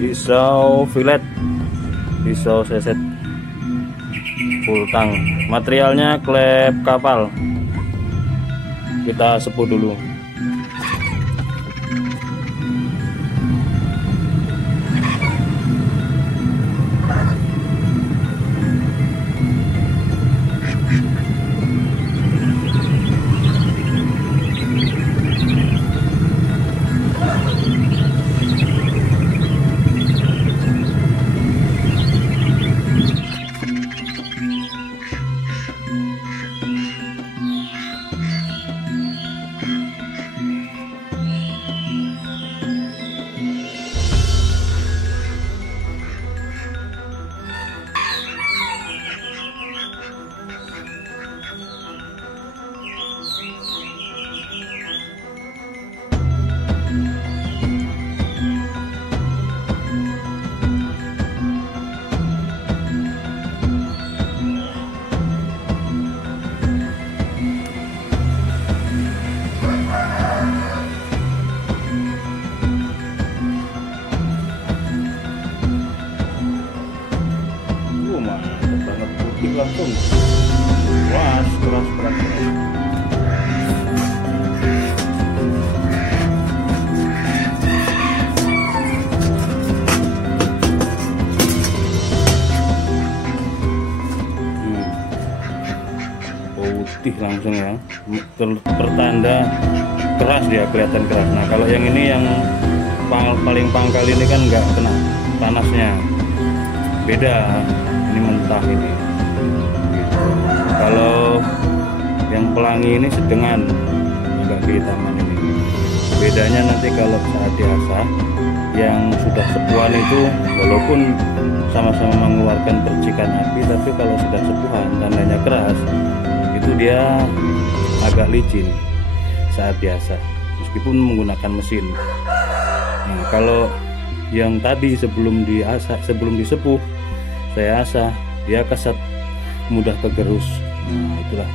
Pisau fillet, pisau seset full tang. Materialnya klep kapal. Kita sepuh dulu. Langsung keras putih langsung ya, pertanda keras, dia kelihatan keras. Nah kalau yang ini yang paling pangkal ini kan nggak kena panasnya, beda, ini mentah ini. Kalau yang pelangi ini sedengan, agak kehitaman ini. Bedanya nanti kalau saat diasah, yang sudah sepuhan itu walaupun sama-sama mengeluarkan percikan api, tapi kalau sudah sepuhan tandanya keras, itu dia agak licin saat diasah, meskipun menggunakan mesin. Nah, kalau yang tadi sebelum disepuh saya asah, dia kesat, mudah kegerus. Nah, itulah.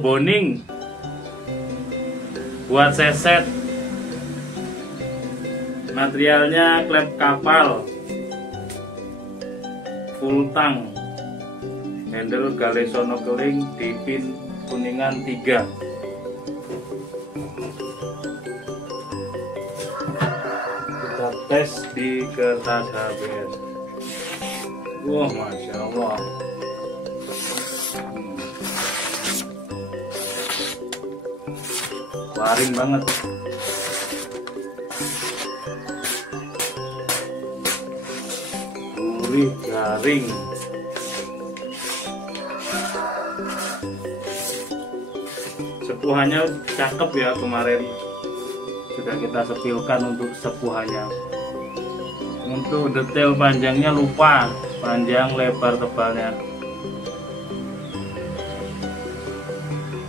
boning buat seset. Materialnya klep kapal full tang, handle Galesono keling di pin kuningan 3. Kita tes di kertas HBS. Wah, Masya Allah. Waring banget. Gurih, garing. Sepuhannya cakep ya, kemarin sudah kita sepilkan untuk sepuhannya. Untuk detail panjangnya lupa, panjang lebar tebalnya.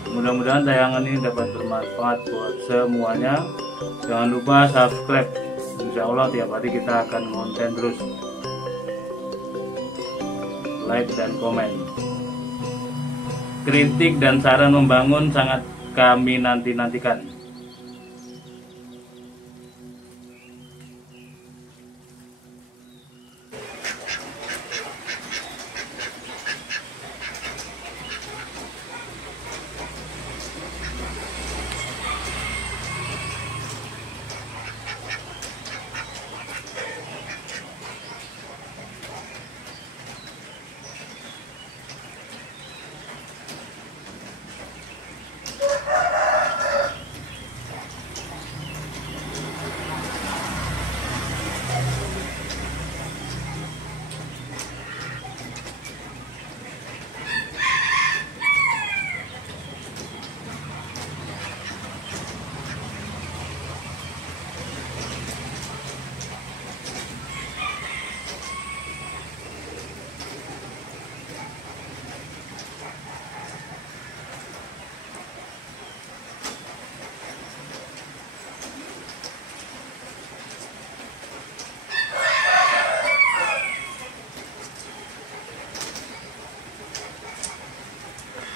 Mudah-mudahan tayangan ini dapat bermanfaat buat semuanya. Jangan lupa subscribe. Insya Allah tiap hari kita akan konten terus. Like dan komen. Kritik dan saran membangun sangat kami nantikan.